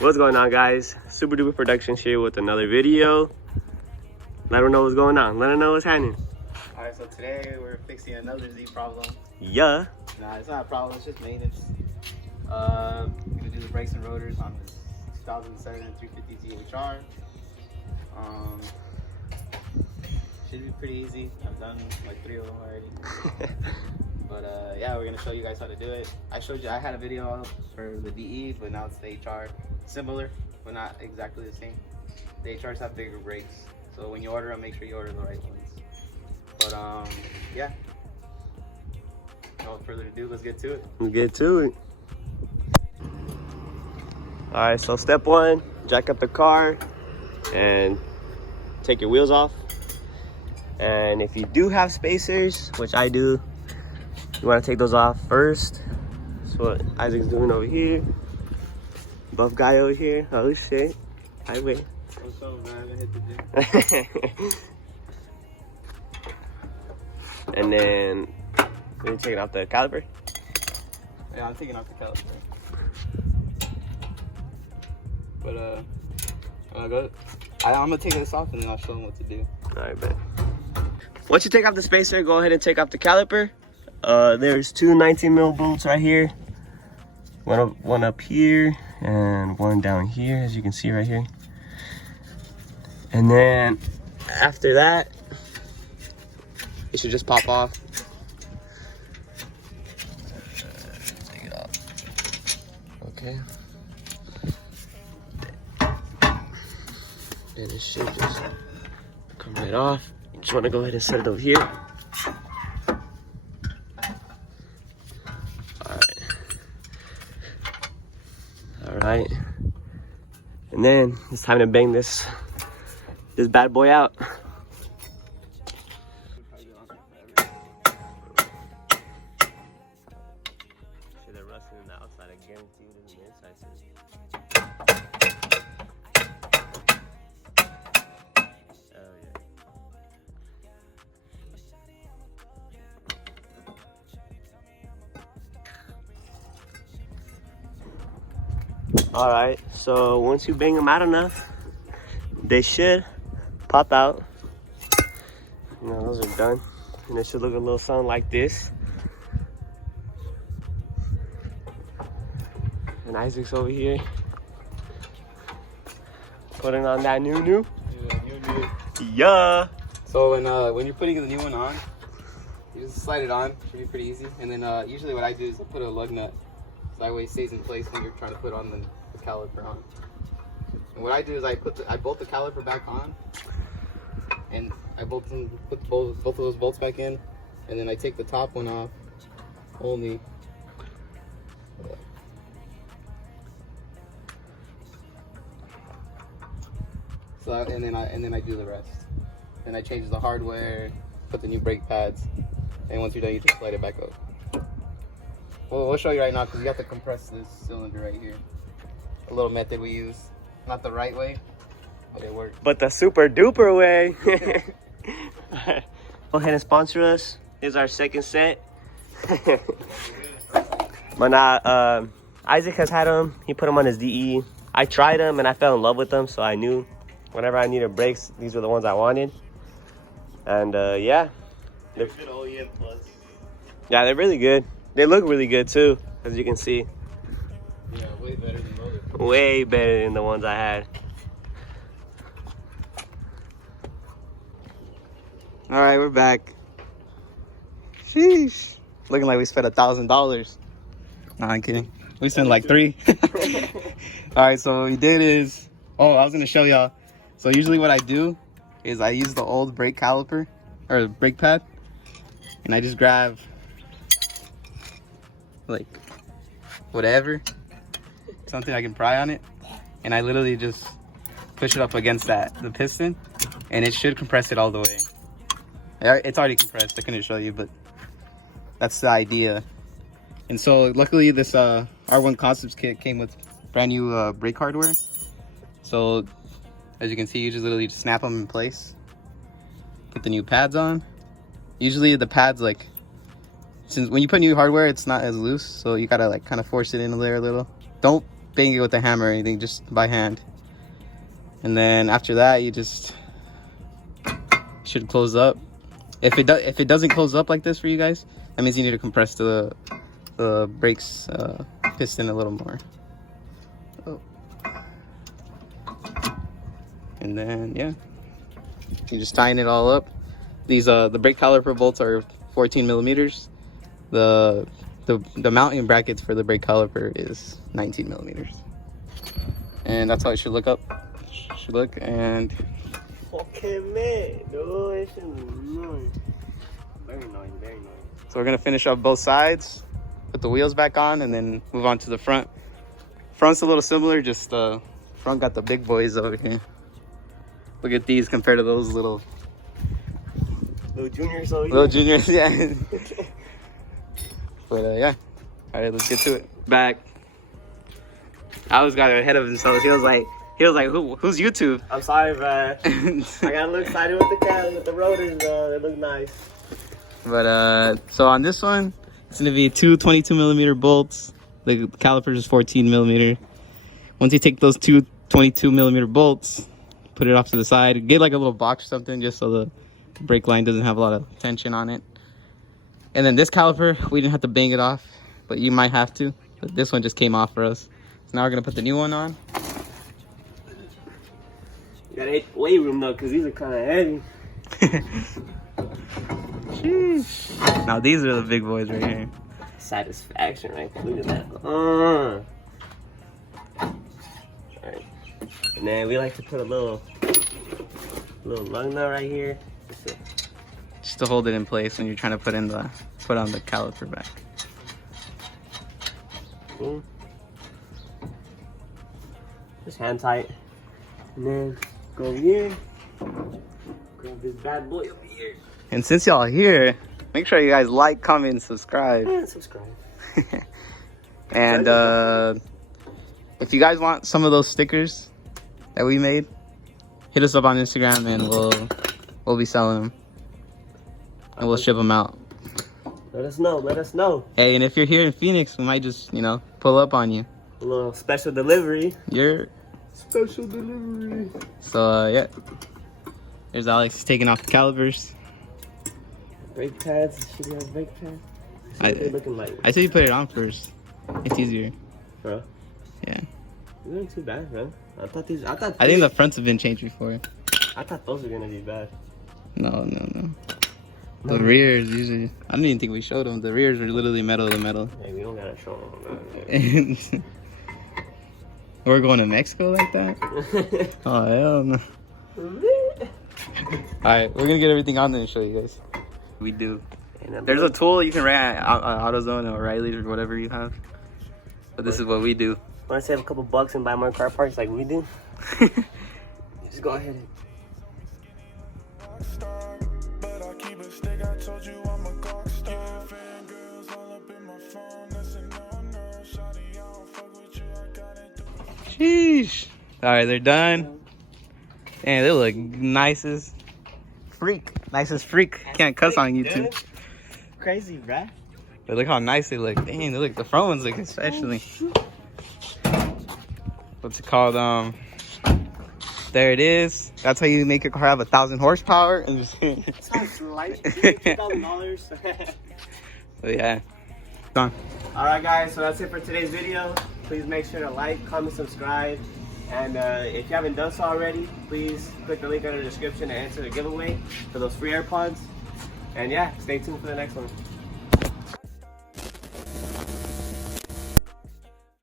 What's going on, guys? SvperDvperProductions here with another video. Let them know what's going on. Let them know what's happening. Alright, so today we're fixing another Z problem. Yeah. Nah, it's not a problem, it's just maintenance. We're gonna do the brakes and rotors on this 2007 350Z HR. Should be pretty easy. I've done like 3 of them already. But yeah, we're gonna show you guys how to do it. I had a video for the DE, but now it's the HR. Similar, but not exactly the same. The HRs have bigger brakes, so when you order them, make sure you order the right ones. But yeah, without further ado, let's get to it. Let's get to it. All right, so step 1, jack up the car and take your wheels off. And if you do have spacers, which I do, you want to take those off first. That's what Isaac's doing over here. Buff guy over here. Oh shit. Highway. What's up, man? I hit the gym. And then you're taking off the caliper. Yeah, I'm taking off the caliper. But I'm gonna take this off and then I'll show them what to do. All right, bet. Once you take off the spacer, go ahead and take off the caliper. There's 2 19mm bolts right here. One up here and one down here, as you can see right here. And then after that, it should just pop off. Take it off. Okay. And it should just come right off. You just want to go ahead and set it over here. Alright. And then it's time to bang this bad boy out. See the rusting on the outside, I guarantee it in the inside. Oh yeah. All right, so once you bang them out enough, they should pop out. You know, those are done. And they should look a little something like this. And Isaac's over here putting on that new. Yeah, new. Yeah. So when you're putting the new one on, you just slide it on. Should be pretty easy. And then usually what I do is I put a lug nut, so that way it stays in place when you're trying to put on the caliper on. And what I do is I bolt the caliper back on, and I put both of those bolts back in, and then I take the top one off only. So and then I do the rest. Then I change the hardware, put the new brake pads, and once you're done, you just slide it back up. Well, we'll show you right now because you have to compress this cylinder right here. A little method we use, not the right way, but it works. But the super duper way. Go ahead and sponsor us. Here's our second set. But now, Isaac has had them. He put them on his DE. I tried them and I fell in love with them, so I knew whenever I needed brakes, these were the ones I wanted. And yeah. They're good OEM plus. Yeah, they're really good. They look really good too, as you can see. Yeah, way better than those. Way better than the ones I had. All right, we're back. Sheesh. Looking like we spent $1,000. Nah, I'm kidding. We spent like 3. All right, so what we did is, I was gonna show y'all. So usually what I do is I use the old brake caliper or brake pad, and I just grab like whatever, something I can pry on it, and I literally just push it up against the piston, and it should compress it all the way. It's already compressed. I couldn't show you, but that's the idea. And so luckily this R1 Concepts kit came with brand new brake hardware. So As you can see, you just literally just snap them in place. Put the new pads on. Usually the pads, like, since when you put new hardware, it's not as loose, so you gotta like kind of force it in there a little. Don't bang it with a hammer or anything, just by hand. And then after that, you just should close up. If it doesn't close up like this for you guys, that means you need to compress the brakes piston a little more. Oh. And then yeah, you just tighten it all up. These the brake caliper bolts are 14 millimeters. The mounting brackets for the brake caliper is 19 millimeters, and that's how it should look and okay, man. No, it's annoying. Very annoying, very annoying. So we're gonna finish up both sides, put the wheels back on, and then move on to the front. Front's a little similar, just front got the big boys over here. Look at these compared to those little juniors over here. Little juniors, yeah. But yeah, all right, let's get to it. Back. I was got ahead of himself. He was like, who's YouTube? I'm sorry, bro. I got a little excited with the cats, with the rotors, though. They look nice. But so on this one, it's gonna be two 22 millimeter bolts. The caliper is 14 millimeter. Once you take those two 22 millimeter bolts, put it off to the side. Get like a little box or something, just so the brake line doesn't have a lot of tension on it. And then this caliper, we didn't have to bang it off, but you might have to. But this one just came off for us. So now we're gonna put the new one on. You got weight room though, cause these are kind of heavy. Sheesh. Now these are the big boys right here. Satisfaction, right? Look at that. Alright. And then we like to put a little lug nut right here. Just to hold it in place when you're trying to put on the caliper back. Cool. Just hand tight. And then go over here. Grab this bad boy over here. And since y'all are here, make sure you guys like, comment, and subscribe. Yeah, subscribe. And if you guys want some of those stickers that we made, hit us up on Instagram and we'll be selling them. And we'll ship them out. Let us know. Let us know. Hey, and if you're here in Phoenix, we might just, pull up on you. A little special delivery. Special delivery. So, yeah. There's Alex taking off the calipers. Brake pads. Should we have brake pads? They're looking like. I said you put it on first. It's easier. Bro. Yeah. These aren't too bad, bro. I think the fronts have been changed before. I thought those were gonna be bad. No. The rears usually. I don't even think we showed them. The rears are literally metal to metal. Hey, we don't gotta show them. We're going to Mexico like that? Oh hell no. Alright, we're gonna get everything on there and show you guys. We do. There's a tool you can rent at AutoZone or O'Reilly's or whatever you have. But this is what we do. Want to save a couple bucks and buy more car parts like we do? Just go ahead and... Sheesh. Alright, they're done. And they look nice as freak. Nice as freak. Can't cuss on YouTube. Crazy, bruh. But look how nice they look. Dang, they look, the front ones look especially. What's it called? There it is. That's how you make your car have 1,000 horsepower. And just Sounds light. $2,000. But yeah. Done. Alright guys, so that's it for today's video. Please make sure to like, comment, subscribe. And if you haven't done so already, please click the link under the description to enter the giveaway for those free AirPods. And yeah, stay tuned for the next one.